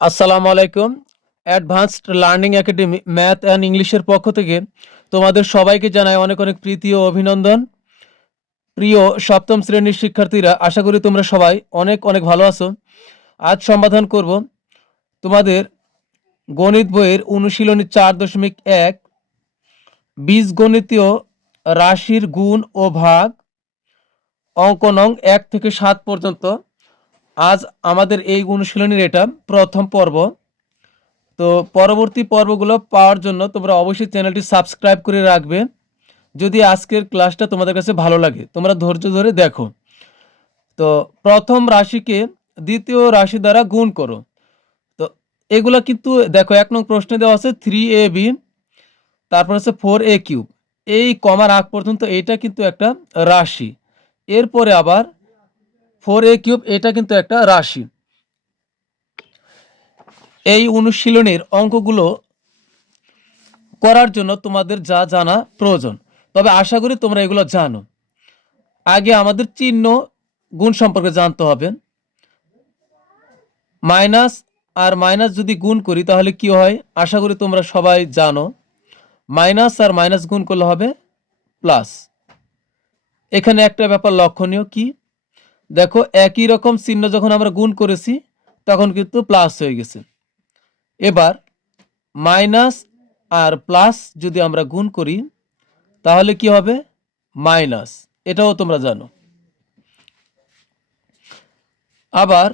আসসালামু আলাইকুম। Advanced learning academy math and ইংলিশের পক্ষ থেকে তোমাদের সবাইকে জানাই অনেক অনেক প্রীতি ও অভিনন্দন। প্রিয় সপ্তম শ্রেণীর শিক্ষার্থীরা, আশা করি তোমরা সবাই অনেক অনেক ভালো আছো। আজ সমাধান করব তোমাদের গণিত বইয়ের অনুশীলনী 4.1 বীজগণিতীয় রাশির গুণ ও ভাগ, অঙ্ক নং 1 থেকে 7 পর্যন্ত। আজ আমাদের এই অনুশীলনীর এটা প্রথম পর্ব। তো পরবর্তী পর্বগুলো পাওয়ার জন্য তোমরা অবশ্যই চ্যানেলটি সাবস্ক্রাইব করে রাখবে। যদি আজকের ক্লাসটা তোমাদের কাছে ভালো লাগে, তোমরা ধৈর্য ধরে দেখো। তো প্রথম রাশিকে দ্বিতীয় রাশি দ্বারা গুণ করো। তো এগুলো কিন্তু দেখো, 1 নং প্রশ্নে দেওয়া আছে 3ab, তারপর হচ্ছে 4a কিউব। এই কমার আগ পর্যন্ত এইটা কিন্তু একটা রাশি, এরপরে আবার 4a কিউব, এটা কিন্তু একটা রাশি। এই অনুশীলনের অঙ্কগুলো করার জন্য তোমাদের যা জানা প্রয়োজন, তবে আশা করি তোমরা এগুলো জানো। আগে আমাদের চিহ্ন গুণ সম্পর্কে জানতে হবে। মাইনাস আর মাইনাস যদি গুণ করি তাহলে কি হয়, আশা করি তোমরা সবাই জানো। মাইনাস আর মাইনাস গুণ করলে হবে প্লাস। এখানে একটা ব্যাপার লক্ষণীয় কি, দেখো একই রকম চিহ্ন যখন আমরা গুণ করেছি তখন কিন্তু প্লাস হয়ে গেছে। এবার মাইনাস আর প্লাস যদি আমরা গুণ করি তাহলে কি হবে, মাইনাস। এটাও তোমরা জানো। আবার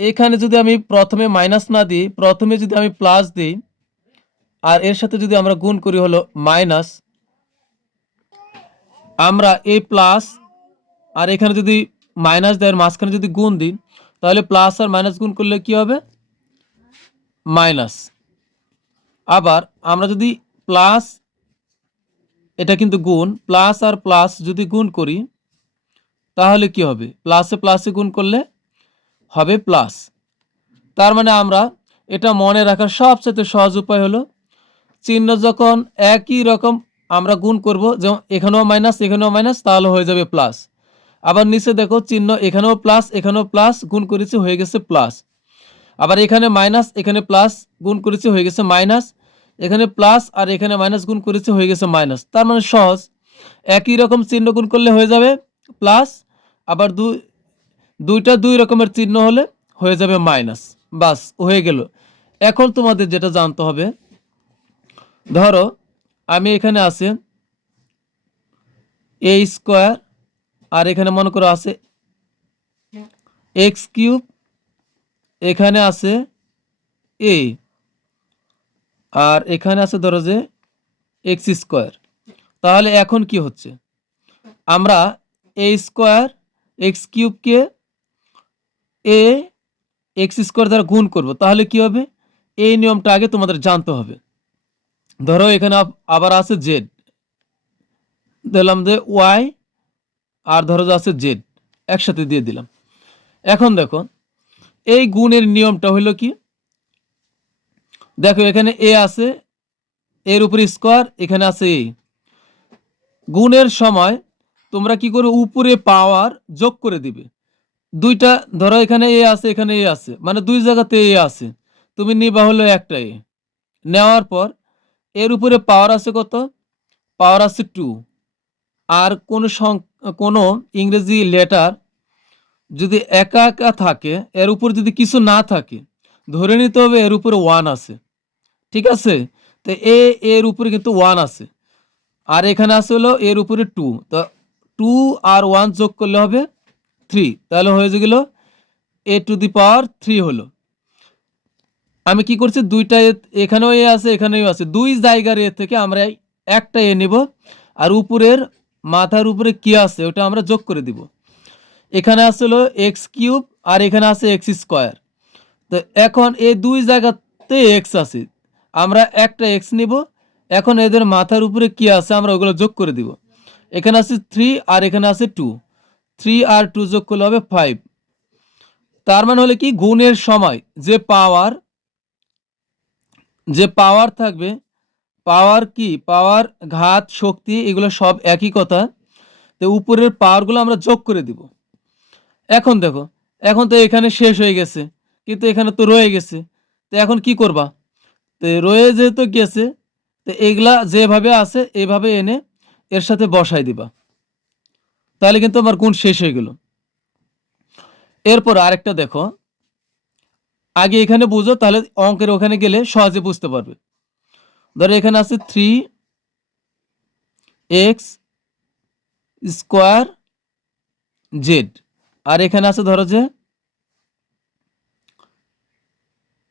এখানে যদি আমি প্রথমে মাইনাস না দিই, প্রথমে যদি আমি প্লাস দিই আর এর সাথে যদি আমরা গুণ করি হলো মাইনাস, আমরা এই প্লাস আর এখানে যদি মাইনাস দেওয়ার মাঝখানে যদি গুণ দিই তাহলে প্লাস আর মাইনাস গুণ করলে কি হবে, মাইনাস। আবার আমরা যদি প্লাস, এটা কিন্তু গুণ, প্লাস আর প্লাস যদি গুণ করি তাহলে কি হবে, প্লাসে প্লাসে গুণ করলে হবে প্লাস। তার মানে আমরা এটা মনে রাখার সবচেয়ে সহজ উপায় হলো, চিহ্ন যখন একই রকম আমরা গুণ করব, যেমন এখানেও মাইনাস এখানেও মাইনাস, তাহলে হয়ে যাবে প্লাস। আবার নিচে দেখো চিহ্ন এখানেও প্লাস গুণ করেছি হয়ে গেছে প্লাস। আবার এখানে মাইনাস এখানে প্লাস গুণ করেছি হয়ে গেছে মাইনাস, এখানে প্লাস আর এখানে মাইনাস গুণ করেছি হয়ে গেছে মাইনাস। তার মানে সহজ, একই রকম চিহ্ন গুণ করলে হয়ে যাবে প্লাস, আবার দুইটা দুই রকমের চিহ্ন হলে হয়ে যাবে মাইনাস। বাস, হয়ে গেল। এখন তোমাদের যেটা জানতে হবে, ধরো আমি এখানে আছে এ স্কোয়ার আর এখানে মনে করো আছে এক্স কিউব, এখানে আছে এ আর এখানে আছে ধরো যে এক্স স্কোয়ার। তাহলে এখন কি হচ্ছে, আমরা এ স্কোয়ার এক্স কিউবকে এ এক্স স্কোয়ার দ্বারা গুণ করব, তাহলে কি হবে, এই নিয়মটা আগে তোমাদের জানতে হবে। ধরো এখানে আবার আছে জেড, দিলাম যে ওয়াই, আর ধরো যে আছে জেড, একসাথে দিয়ে দিলাম। এখন দেখো এই গুণের নিয়মটা হলো কি, দেখো এখানে এ আছে, এর উপরে স্কোয়ার, এখানে আছে এ। গুণের সময় তোমরা কি করে, উপরে পাওয়ার যোগ করে দিবে। দুইটা ধরো এখানে এ আছে এখানে এ আছে, মানে দুই জায়গাতে এ আছে, তুমি নিবা হলো একটা এ। নেওয়ার পর এর উপরে পাওয়ার আছে কত, পাওয়ার আছে 2। আর কোনো ইংরেজি লেটার যদি একা একা থাকে, এর উপর যদি কিছু না থাকে, ধরে নিতে হবে এর উপরে 1 আছে। ঠিক আছে, তো এর উপরে কিন্তু 1 আছে, আর এখানে আছে হলো এর উপরে 2। তো 2 আর 1 যোগ করলে হবে 3, তাহলে হয়ে গেল এ টু দি পাওয়ার 3 হলো। আমি কি করছি, দুইটা এখানেও এ আছে এখানেও আছে, দুই জায়গার এ থেকে আমরা একটা এ নিব, আর উপরের মাথার উপরে কি আছে ওটা আমরা যোগ করে দিব। এখানে আসলো এক্স কিউব আর এখানে আছে এক্স স্কোয়ার। তো এখন এই দুই জায়গাতে এক্স আছে, আমরা একটা এক্স নিব। এখন এদের মাথার উপরে কি আছে আমরা ওগুলো যোগ করে দিব। এখানে আছে 3 আর এখানে আছে 2, 3 আর 2 যোগ করলে হবে 5। তার মানে হলে কি, গুণের সময় যে পাওয়ার থাকবে, পাওয়ার কি, পাওয়ার ঘাত শক্তি এগুলো সব একই কথা। তো উপরের পাওয়ারগুলো আমরা যোগ করে দিব। এখন দেখো, এখন তো এখানে শেষ হয়ে গেছে, কিন্তু এখানে তো রয়ে গেছে। তো এখন কি করবা? তো রয়ে যেহেতু গেছে, তো এগুলা যেভাবে আছে এভাবে এনে এর সাথে বসাই দিবা। তাহলে কিন্তু আমার গুণ শেষ হয়ে গেল। এরপর আরেকটা দেখো, আগে এখানে বুঝো, তাহলে অঙ্কের ওখানে গেলে সহজে বুঝতে পারবে। ধরো এখানে আছে 3x স্কোয়ার জেড, আর এখানে আছে ধরো যে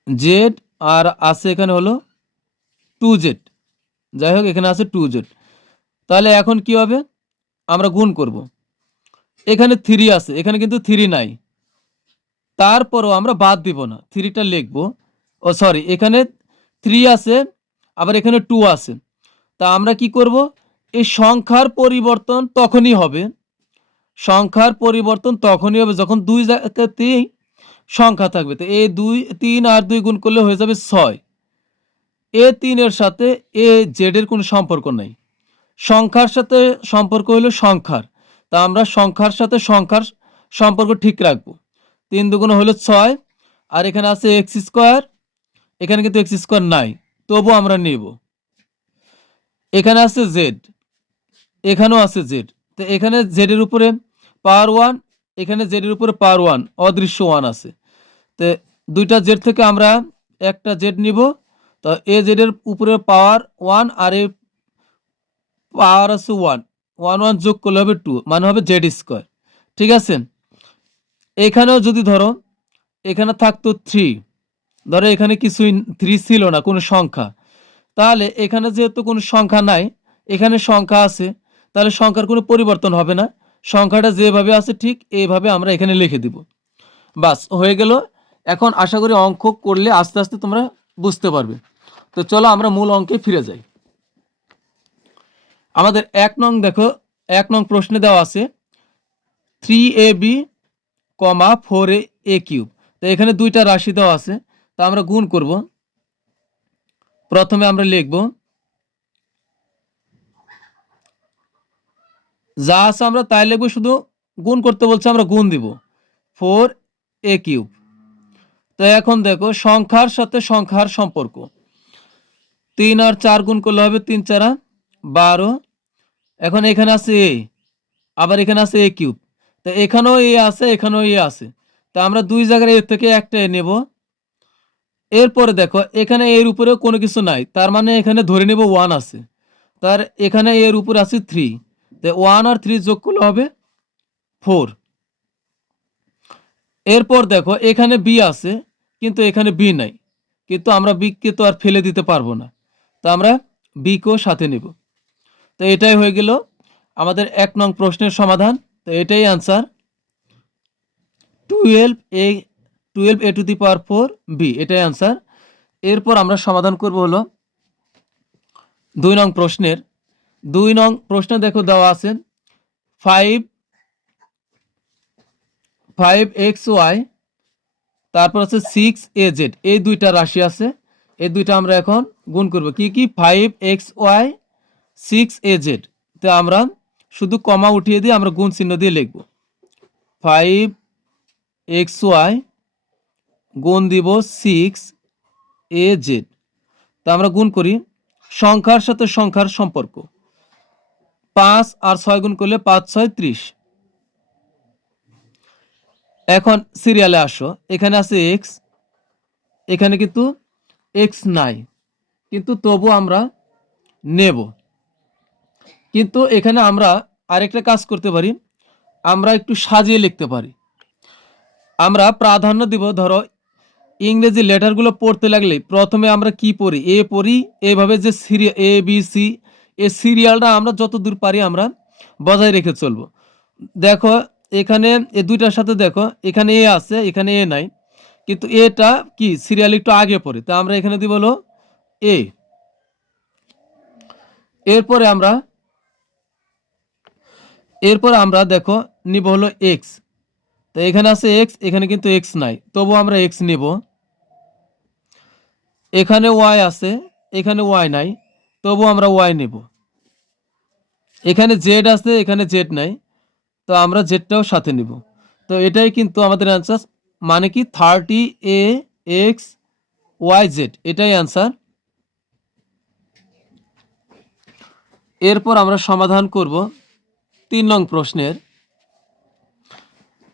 জেড, আর আছে এখানে হলো 2z। যাই হোক, এখানে আছে 2z। তাহলে এখন কি হবে? আমরা গুণ করব। এখানে 3 আছে, এখানে কিন্তু 3 নাই, তারপরও আমরা বাদ দিব না, 3টা লিখবো। ও সরি, এখানে 3 আছে, আবার এখানে 2 আছে। তা আমরা কি করব? এই সংখ্যার পরিবর্তন তখনই হবে, সংখ্যার পরিবর্তন তখনই হবে যখন দুই জায়গাতেই সংখ্যা থাকবে। তো এই 3 আর 2 গুণ করলে হয়ে যাবে 6। A3 এর সাথে AZ এর কোনো সম্পর্ক নাই, সংখ্যার সাথে সম্পর্ক হলো সংখ্যার। তা আমরা সংখ্যার সাথে সংখ্যার সম্পর্ক ঠিক রাখবো। 3 দুগুণ হলো 6, আর এখানে আছে এক্স স্কোয়ার, এখানে কিন্তু এক্স স্কোয়ার নাই, তবু আমরা নেব। এখানে আছে জেড, এখানেও আছে জেড। তো এখানে জেড এর উপরে পাওয়ার 1, এখানে জেড এর উপরে পাওয়ার 1, অদৃশ্য 1 আছে। তো দুইটা জেড থেকে আমরা একটা জেড নিব। তো এ জেড এর উপরে পাওয়ার 1 আর এ পাওয়ার আছে 1, 1 1 যোগ করলে হবে 2, মানে হবে জেড স্কোয়ার। ঠিক আছে? এখানেও যদি ধরো এখানে থাকতো 3, ধরো এখানে কিছুই 3 ছিল না, কোনো সংখ্যা, তাহলে এখানে যেহেতু কোনো সংখ্যা নাই, এখানে সংখ্যা আছে, তাহলে সংখ্যার কোনো পরিবর্তন হবে না, সংখ্যাটা যেভাবে আছে ঠিক এইভাবে আমরা এখানে লিখে দিব। বাস হয়ে গেল। এখন আশা করি অঙ্ক করলে আস্তে আস্তে তোমরা বুঝতে পারবে। তো চলো আমরা মূল অঙ্কে ফিরে যাই। আমাদের 1 নং দেখো, 1 নং প্রশ্নে দেওয়া আছে 3ab, 4a কিউব। তো এখানে দুইটা রাশি দেওয়া আছে, তা আমরা গুণ করব। প্রথমে আমরা লিখব, যা আছে আমরা তাই লিখবো, শুধু গুণ করতে বলছে আমরা গুণ দিব, 4a কিউব। তো এখন দেখো সংখ্যার সাথে সংখ্যার সম্পর্ক, 3 আর 4 গুণ করলে হবে 3 4 12। এখন এখানে আছে a, আবার এখানে আছে a কিউব। তো এখানেও a আছে, এখানেও a আছে, তা আমরা দুই জায়গায় এর থেকে একটা নেব। এরপরে দেখো এখানে এর উপরে কোনো কিছু নাই, তার মানে এখানে ধরে নেব 1 আছে, তার এখানে এর উপরে আছে 3, তো 1 আর 3 যোগ করলে হবে 4। এরপর দেখো এখানে বি আছে, কিন্তু এখানে বি নাই, কিন্তু আমরা বি কে তো আর ফেলে দিতে পারবো না, তো আমরা বি কেও সাথে নেব। তো এটাই হয়ে গেল আমাদের 1 নং প্রশ্নের সমাধান। তো এটাই answer, 12a to the power 4 B, এটাই আনসার। এরপর আমরা সমাধান করব হলো 2 নং প্রশ্নের। 2 নং প্রশ্নে দেখো দেওয়া আছে 5xy, তারপর আছে 6az, এই দুইটা রাশি আছে, এই দুইটা আমরা এখন গুণ করব। কি কি? 5xy 6az। তো আমরা শুধু কমা উঠিয়ে দিয়ে আমরা গুণ চিহ্ন দিয়ে লিখব, 5xy গুণ দিব 6az। তা আমরা গুণ করি, সংখ্যার সাথে সংখ্যার সম্পর্ক, 5 আর 6 গুণ করলে 5 6 30। এখন সিরিয়ালে আসো, এখানে আছে এক্স, এখানে কিন্তু এক্স নাই, কিন্তু তবু আমরা নেব। কিন্তু এখানে আমরা আরেকটা কাজ করতে পারি, আমরা একটু সাজিয়ে লিখতে পারি। আমরা প্রাধান্য দিব, ধরো ইংরেজি লেটারগুলো পড়তে লাগলে প্রথমে আমরা কি পড়ি? এ পড়ি, এভাবে যে সিরিয়াল এ বি সি, এই সিরিয়ালটা আমরা যতদূর পারি আমরা বজায় রেখে চলবো। দেখো এখানে এই দুইটার সাথে দেখো এখানে এ আছে, এখানে এ নাই, কিন্তু এটা কি সিরিয়াল একটু আগে পড়ে, তা আমরা এখানে দিব হলো এ। এরপর আমরা দেখো নিব হলো এক্স। তো এখানে আছে এক্স, এখানে কিন্তু এক্স নাই, তবু আমরা এক্স নিব। এখানে ওয়াই আছে, এখানে ওয়াই নাই, তবু আমরা ওয়াই নেব। এখানে জেড আছে, এখানে জেড নাই, তো আমরা জেডটাও সাথে নিব। তো এটাই কিন্তু আমাদের অ্যান্সার, মানে কি 30aXYZ, এটাই অ্যান্সার। এরপর আমরা সমাধান করব 3 নং প্রশ্নের।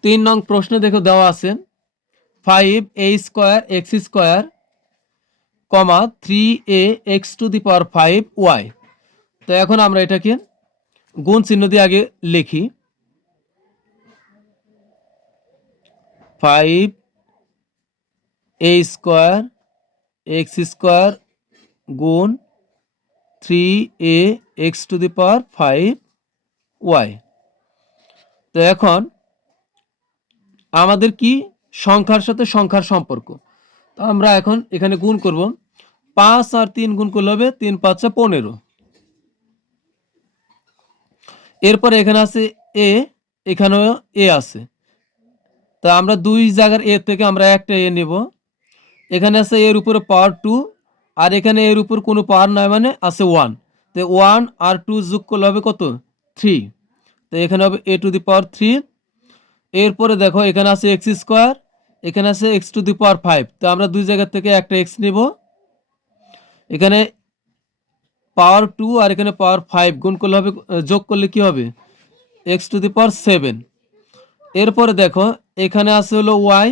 3 নং প্রশ্নে দেখো দেওয়া আছে 5a² x², 3ax⁵y। তো এখন আমরা এটাকে গুণ চিহ্ন দিয়ে আগে লিখি। 5a² গুণ 3ax⁵y। তো এখন আমাদের কি সংখ্যার সাথে সংখ্যার সম্পর্ক, তো আমরা এখন এখানে গুণ করব। 5 আর 3 গুণ করলে হবে 3 5 15। এরপরে এখানে আছে এ, এখানেও এ আছে, তা আমরা দুই জায়গার এ থেকে আমরা একটা এ নেব। এখানে আছে এর উপরে পাওয়ার 2, আর এখানে এর উপর কোনো পাওয়ার নাই, মানে আছে 1। তো 1 আর 2 যোগ করলে হবে কত? 3। তো এখানে হবে a⁵3। এরপরে দেখো এখানে আছে x², এখানে আছে x⁵5। তো আমরা দুই জায়গা থেকে একটা x নেব। এখানে পাওয়ার 2 আর এখানে পাওয়ার 5 গুণ করলে হবে, যোগ করলে কি হবে? x⁵7। এরপরে দেখো এখানে আছে হলো y,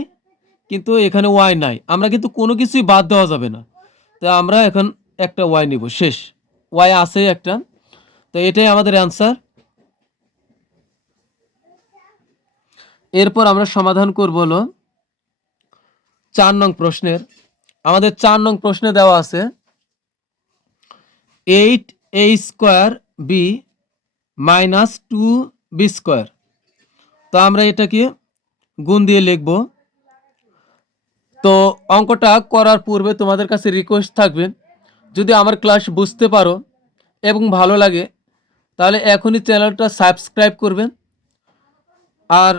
কিন্তু এখানে y নাই, আমরা কিন্তু কোনো কিছুই বাদ দেওয়া যাবে না। তো আমরা এখন একটা y নিব, শেষ। y আছে একটা, তো এটাই আমাদের অ্যান্সার। এরপর আমরা সমাধান করব হলো 4 নং প্রশ্নের। আমাদের 4 নং প্রশ্নে দেওয়া আছে 8a² - 2b²। তো আমরা এটাকে গুণ দিয়ে লিখব। তো অঙ্কটা করার পূর্বে তোমাদের কাছে রিকোয়েস্ট থাকবে, যদি আমার ক্লাস বুঝতে পারো এবং ভালো লাগে তাহলে এখনই চ্যানেলটা সাবস্ক্রাইব করবেন, আর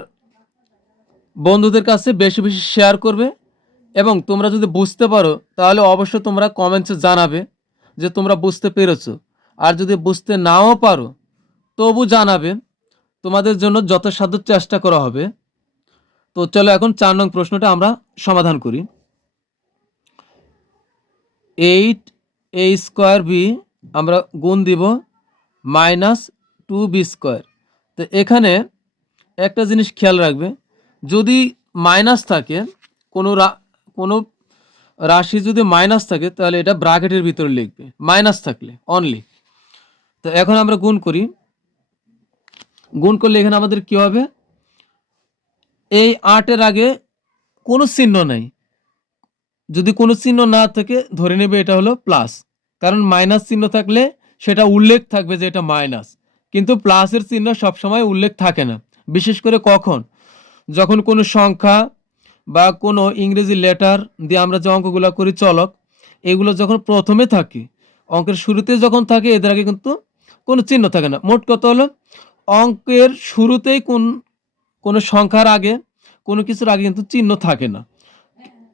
বন্ধুদের কাছে বেশি বেশি শেয়ার করবে। এবং তোমরা যদি বুঝতে পারো তাহলে অবশ্যই তোমরা কমেন্টসে জানাবে যে তোমরা বুঝতে পেরেছো। আর যদি বুঝতে নাও পারো তবু জানাবে, তোমাদের জন্য যথাসাধ্য চেষ্টা করা হবে। তো চলো এখন 4 নং প্রশ্নটা আমরা সমাধান করি। 8a² আমরা গুণ দিব -2b²। তো এখানে একটা জিনিস খেয়াল রাখবে, যদি মাইনাস থাকে, কোনো রাশি যদি মাইনাস থাকে তাহলে এটা ব্র্যাকেটের ভিতরে লিখবে, মাইনাস থাকলে অনলি। তো এখন আমরা গুণ করি। গুণ করলে এখানে আমাদের কি হবে? এই 8-এর আগে কোনো চিহ্ন নাই, যদি কোনো চিহ্ন না থাকে ধরে নেবে এটা হলো প্লাস, কারণ মাইনাস চিহ্ন থাকলে সেটা উল্লেখ থাকবে যে এটা মাইনাস। কিন্তু প্লাসের চিহ্ন সবসময় উল্লেখ থাকে না, বিশেষ করে কখন? যখন কোনো সংখ্যা বা কোনো ইংরেজি লেটার দিয়ে আমরা যে অঙ্কগুলো করি, চলক, এগুলো যখন প্রথমে থাকে, অঙ্কের শুরুতে যখন থাকে, এদের আগে কিন্তু কোনো চিহ্ন থাকে না। মোট কথা হলো অঙ্কের শুরুতেই কোনো সংখ্যার আগে, কোনো কিছুর আগে কিন্তু চিহ্ন থাকে না,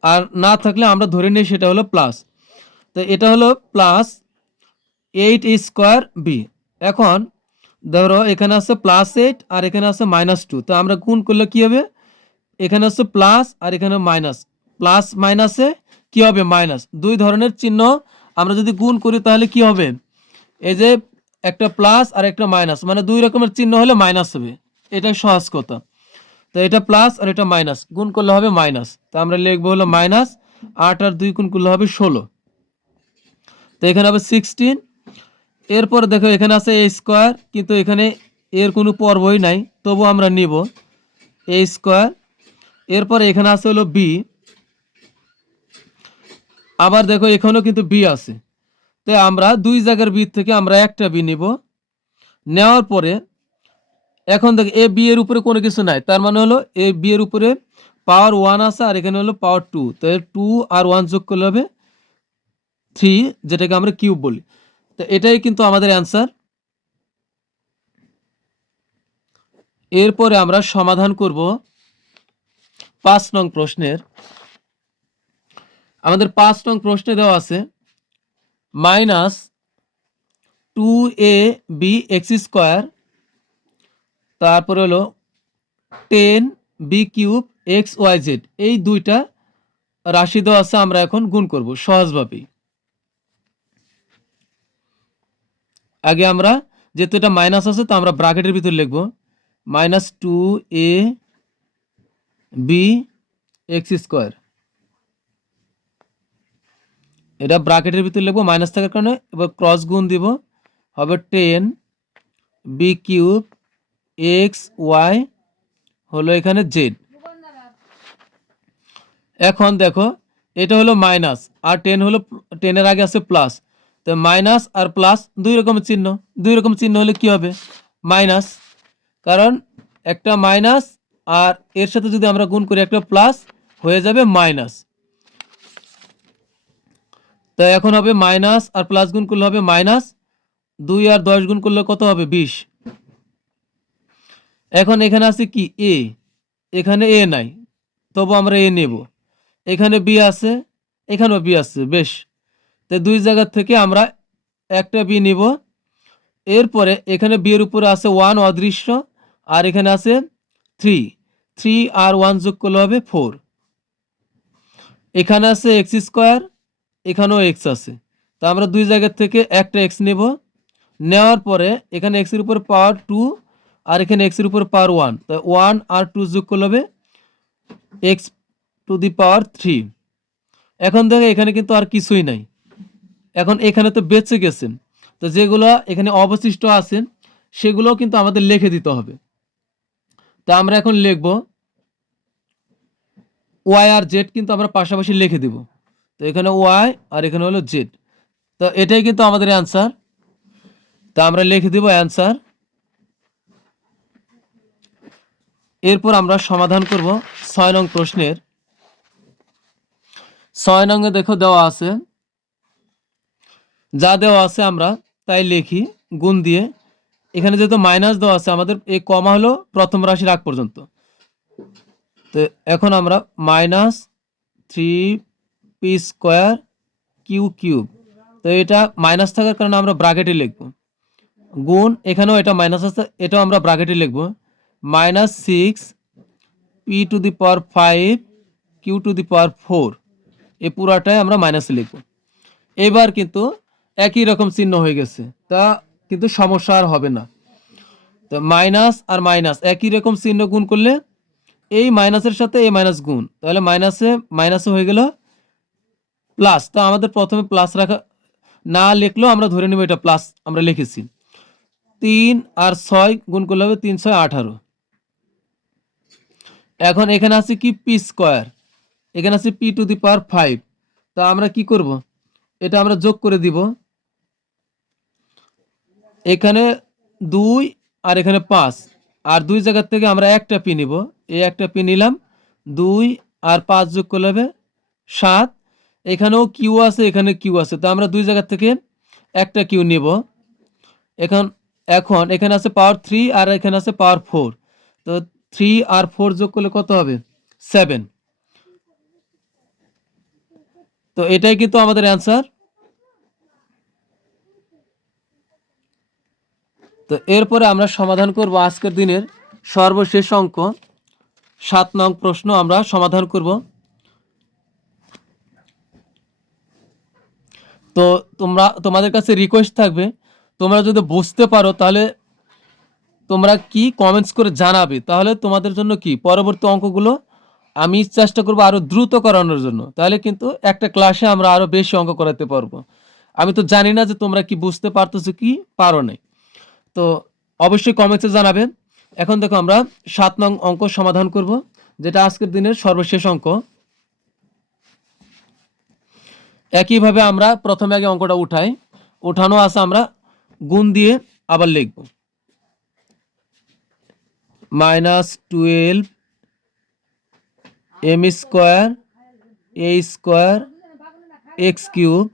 আর না থাকলে আমরা ধরে নিই সেটা হলো প্লাস। তো এটা হলো প্লাস 8a²b। এখন ধরো এখানে আছে +8 আর এখানে আছে -2। তো আমরা গুণ করলে কি হবে? এখানে আছে প্লাস আর এখানে মাইনাস, প্লাস মাইনাসে কি হবে? মাইনাস। দুই ধরনের চিহ্ন আমরা যদি গুণ করি তাহলে কি হবে? এই যে একটা প্লাস আর একটা মাইনাস, মানে দুই রকমের চিহ্ন হলে মাইনাস হবে, এটাই সহজ কথা। তো এটা প্লাস আর এটা মাইনাস, গুণ করলে হবে মাইনাস। তো আমরা লিখবো হলো -8 আর 2 গুণ করলে হবে 16। তো এখানে হবে 16। এরপর দেখো এখানে আছে a², কিন্তু এখানে এর কোনো পর্বই নাই, তবু আমরা নিব a²। এরপর এখানে আছে হলো b, আবার দেখো এখানেও কিন্তু b আছে। তো আমরা দুই জায়গার b থেকে আমরা একটা b নিব। নেওয়ার পরে এখন দেখো a b এর উপরে কোনো কিছু নাই, তার মানে হলো a b এর উপরে পাওয়ার 1 আছে আর এখানে হলো পাওয়ার 2। তো 2 আর 1 যোগ করলে হবে 3, যেটাকে আমরা কিউব বলি। তো এটাই কিন্তু আমাদের অ্যান্সার। এরপরে আমরা সমাধান করব 5 নং প্রশ্নের। আমাদের 5 নং প্রশ্নে দেওয়া আছে -2ab² তারপরে হলো 10b³ এক্স ওয়াই জেড, এই দুইটা রাশি দেওয়া আছে, আমরা এখন গুণ করব সহজভাবেই। আগে আমরা যেহেতু এটা মাইনাস আছে, তো আমরা ব্র্যাকেটের ভিতর লিখব -2ab এক্স স্কোয়ার। এটা ব্র্যাকেটের ভিতর লিখবো মাইনাস থাকার কারণে। এবার ক্রস গুণ দিব, হবে 10b কিউব এক্স ওয়াই হলো এখানে জেড। এখন দেখো এটা হলো মাইনাস আর 10 হলো, 10-এর আগে আছে প্লাস, তো মাইনাস আর প্লাস দুই রকমের চিহ্ন, দুই রকম চিহ্ন হলে কি হবে? মাইনাস, কারণ একটা মাইনাস আর এর সাথে যদি আমরা গুণ করি একটা প্লাস হয়ে যাবে মাইনাস। তো এখন হবে মাইনাস আর প্লাস গুণ করলে হবে মাইনাস, 2 আর 10 গুণ করলে কত হবে? 20। এখন এখানে আছে কি এ, এখানে এ নাই, তবু আমরা এ নেব। এখানে বি আছে, এখানেও বি আছে, বেশ। তো দুই জায়গা থেকে আমরা একটা বি নিব। এরপরে এখানে বি এর উপরে আছে 1 অদৃশ্য, আর এখানে আছে 3, 3 আর 1 যোগ করলে হবে 4। এখানে আছে এক্স স্কোয়ার, এখানেও এক্স আছে, তো আমরা দুই জায়গা থেকে একটা এক্স নেব। নেওয়ার পরে এখানে এক্স এর উপর পাওয়ার 2 আর এখানে এক্স এর উপর পাওয়ার 1, তো 1 আর 2 যোগ করলে হবে এক্স টু দি পাওয়ার 3। এখন দেখো এখানে কিন্তু আর কিছুই নাই, এখন এখানে তো বেঁচে গেছেন, তো যেগুলো এখানে অবশিষ্ট আছে সেগুলোও কিন্তু আমাদের লিখে দিতে হবে। তা আমরা এখন লিখব ওয়াই আর জেড, কিন্তু আমরা পাশাপাশি লিখে দিব। তো এখানে ওয়াই আর এখানে হলো জেড, তো এটাই কিন্তু আমাদের অ্যান্সার। তা আমরা লিখে দিব অ্যান্সার। এরপর আমরা সমাধান করব 6 নং প্রশ্নের। 6 নঙ্গে দেখো দেওয়া আছে, যা দেওয়া আছে আমরা তাই লিখি গুণ দিয়ে। এখানে যেহেতু মাইনাস দেওয়া আছে, আমাদের এই কমা হলো প্রথম রাশির আগ পর্যন্ত। তো এখন আমরা -3p স্কোয়ার কিউ কিউব, তো এটা মাইনাস থাকার কারণে আমরা ব্র্যাকেটে লিখব। গুণ এখানেও এটা মাইনাস আছে, এটাও আমরা ব্র্যাকেটে লিখব -6p to the power 5 Q to the power 4, এই পুরাটাই আমরা মাইনাসে লিখব। এবার কিন্তু একই রকম চিহ্ন হয়ে গেছে, তা কিন্তু সমস্যা আর হবে না। তো মাইনাস আর মাইনাস একই রকম চিহ্ন গুণ করলে এই মাইনাসের সাথে এই মাইনাস গুণ, তাহলে মাইনাসে মাইনাসে হয়ে গেল প্লাস। তো আমাদের প্রথমে প্লাস রাখা না লিখলেও আমরা ধরে নেব এটা প্লাস আমরা লিখেছি। 3 আর 6 গুণ করলে হবে 3 6 18। এখন এখানে আছে কি পি স্কোয়ার, এখানে আছে পি টু দি পাওয়ার 5, তা আমরা কি করব? এটা আমরা যোগ করে দিব। এখানে 2 আর এখানে 5, আর দুই জায়গা থেকে আমরা একটা পি নিব, এই একটা পি নিলাম। 2 আর 5 যোগ করলে হবে 7। এখানেও কিউ আছে, এখানে কিউ আছে, তো আমরা দুই জায়গা থেকে একটা কিউ নিব। এখন এখন এখানে আছে পাওয়ার 3 আর এখানে আছে পাওয়ার 4, তো 3 আর 4 যোগ করলে কত হবে? 7। তো এটাই কিন্তু আমাদের অ্যান্সার। তো এরপরে আমরা সমাধান করব আজকের দিনের সর্বশেষ অঙ্ক 7 নং প্রশ্ন আমরা সমাধান করব। তো তোমাদের কাছে রিকোয়েস্ট থাকবে, তোমরা যদি বুঝতে পারো তাহলে তোমরা কি কমেন্টস করে জানাবে, তাহলে তোমাদের জন্য কি পরবর্তী অঙ্কগুলো আমি চেষ্টা করব আরো দ্রুত করানোর জন্য, তাহলে কিন্তু একটা ক্লাসে আমরা আরো বেশি অঙ্ক করাতে পারবো। আমি তো জানি না যে তোমরা কি বুঝতে পারতেছো কি পারো নাই, তো অবশ্যই কমেন্টসে জানাবে। এখন দেখো আমরা 7 নং অঙ্ক সমাধান করব, যেটা আজকের দিনের সর্বশেষ অঙ্ক। একইভাবে আমরা প্রথমে আগে অঙ্কটা উঠাই, উঠানো আছে, আমরা গুণ দিয়ে আবার লিখব -12 m square a square x cube,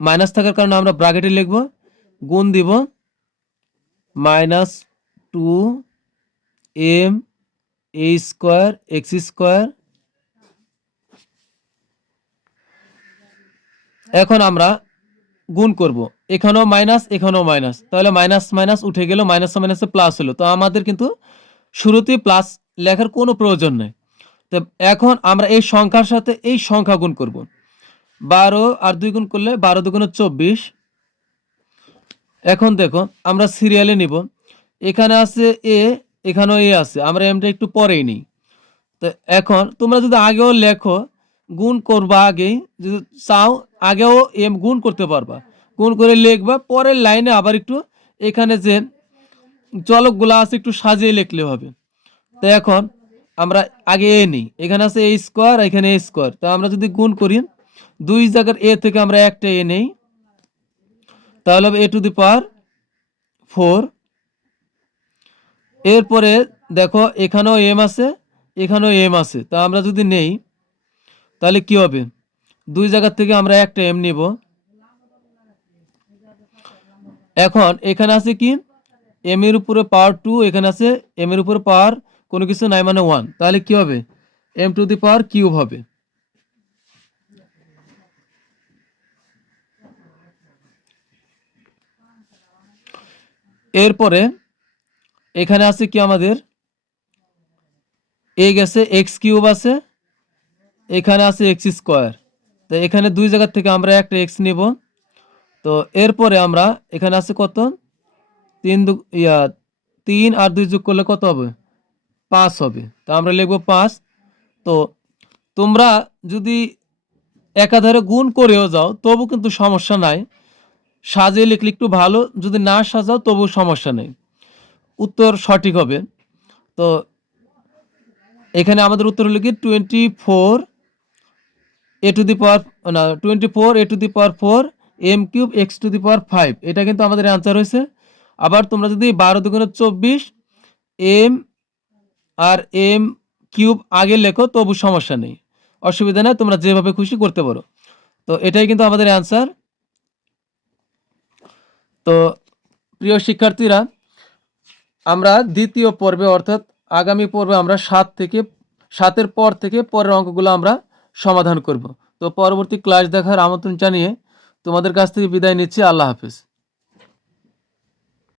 minus থাকার কারণে আমরা ব্র্যাকেটে লিখব, গুণ দিব -2m a square x square. এখন আমরা গুণ করব, এখানেও মাইনাস এখানেও মাইনাস, তাহলে মাইনাস মাইনাস উঠে গেল, মাইনাস মাইনাসে প্লাস হলো, তো আমাদের কিন্তু শুরুতেই প্লাস লেখার কোনো প্রয়োজন নেই। তো এখন আমরা এই সংখ্যার সাথে এই সংখ্যা গুণ করব। 12 আর 2 গুণ করলে 12 দুগুণে 24। এখন দেখো আমরা সিরিয়ালে নিব, এখানে আছে এ, এখানেও এ আছে, আমরা এমটা একটু পরেই নিই। তো এখন তোমরা যদি আগেও লেখো, গুণ করবা আগেই, যদি চাও আগেও এম গুণ করতে পারবা, গুণ করে লিখবা, পরের লাইনে আবার একটু এখানে যে চলকগুলো আছে একটু সাজিয়ে লিখলে হবে। তো এখন আমরা আগে এ নিই, এখানে আছে এ স্কোয়ার, এখানে এ স্কোয়ার। তো আমরা যদি গুণ করি, দুই জায়গার এ থেকে আমরা একটা এ নেই, তাহলে হবে এ টু দি পাওয়ার 4। এরপরে দেখো এখানেও এম আছে, এখানেও এম আছে, তা আমরা যদি নেই তাহলে কি হবে, দুই জায়গার থেকে আমরা একটা এম নিব। এখন এখানে আছে কি, এম এর উপরে পাওয়ার 2, এখানে আছে এম এর উপরে পাওয়ার কোনো কিছু নাই মানে 1, তাহলে কি হবে, M to the power cube হবে। এরপরে এখানে আছে কি আমাদের এ গেছে এক্স কিউব আছে, এখানে আছে এক্স স্কোয়ার। তো এখানে দুই জায়গার থেকে আমরা একটা এক্স নিব। তো এরপরে আমরা এখানে আছে কত, 3 আর 2 যোগ করলে কত হবে, 5 হবে। তো আমরা লিখবো 5। তো তোমরা যদি একাধারে গুণ করেও যাও তবু কিন্তু সমস্যা নাই, সাজিয়ে লিখলে একটু ভালো, যদি না সাজাও তবু সমস্যা নেই, উত্তর সঠিক হবে। তো এখানে আমাদের উত্তর হলো কি 24 এ টু দি পাওয়ার, না 24 A to the power 4 M cube X to the power 5, এটা কিন্তু আমাদের অ্যান্সার হয়েছে। আবার তোমরা যদি 12 দুগুণে 24 এম আর এম কিউব আগে লেখো তবু সমস্যা নেই, অসুবিধা নেই, তোমরা যেভাবে খুশি করতে পারো। তো এটাই কিন্তু আমাদের অ্যান্সার। তো প্রিয় শিক্ষার্থীরা, আমরা দ্বিতীয় পর্বে অর্থাৎ আগামী পর্বে আমরা 7 পর থেকে পরের অঙ্কগুলো আমরা সমাধান করব। তো পরবর্তী ক্লাস দেখার আমন্ত্রণ জানিয়ে তোমাদের কাছ থেকে বিদায় নিচ্ছি। আল্লাহ হাফেজ।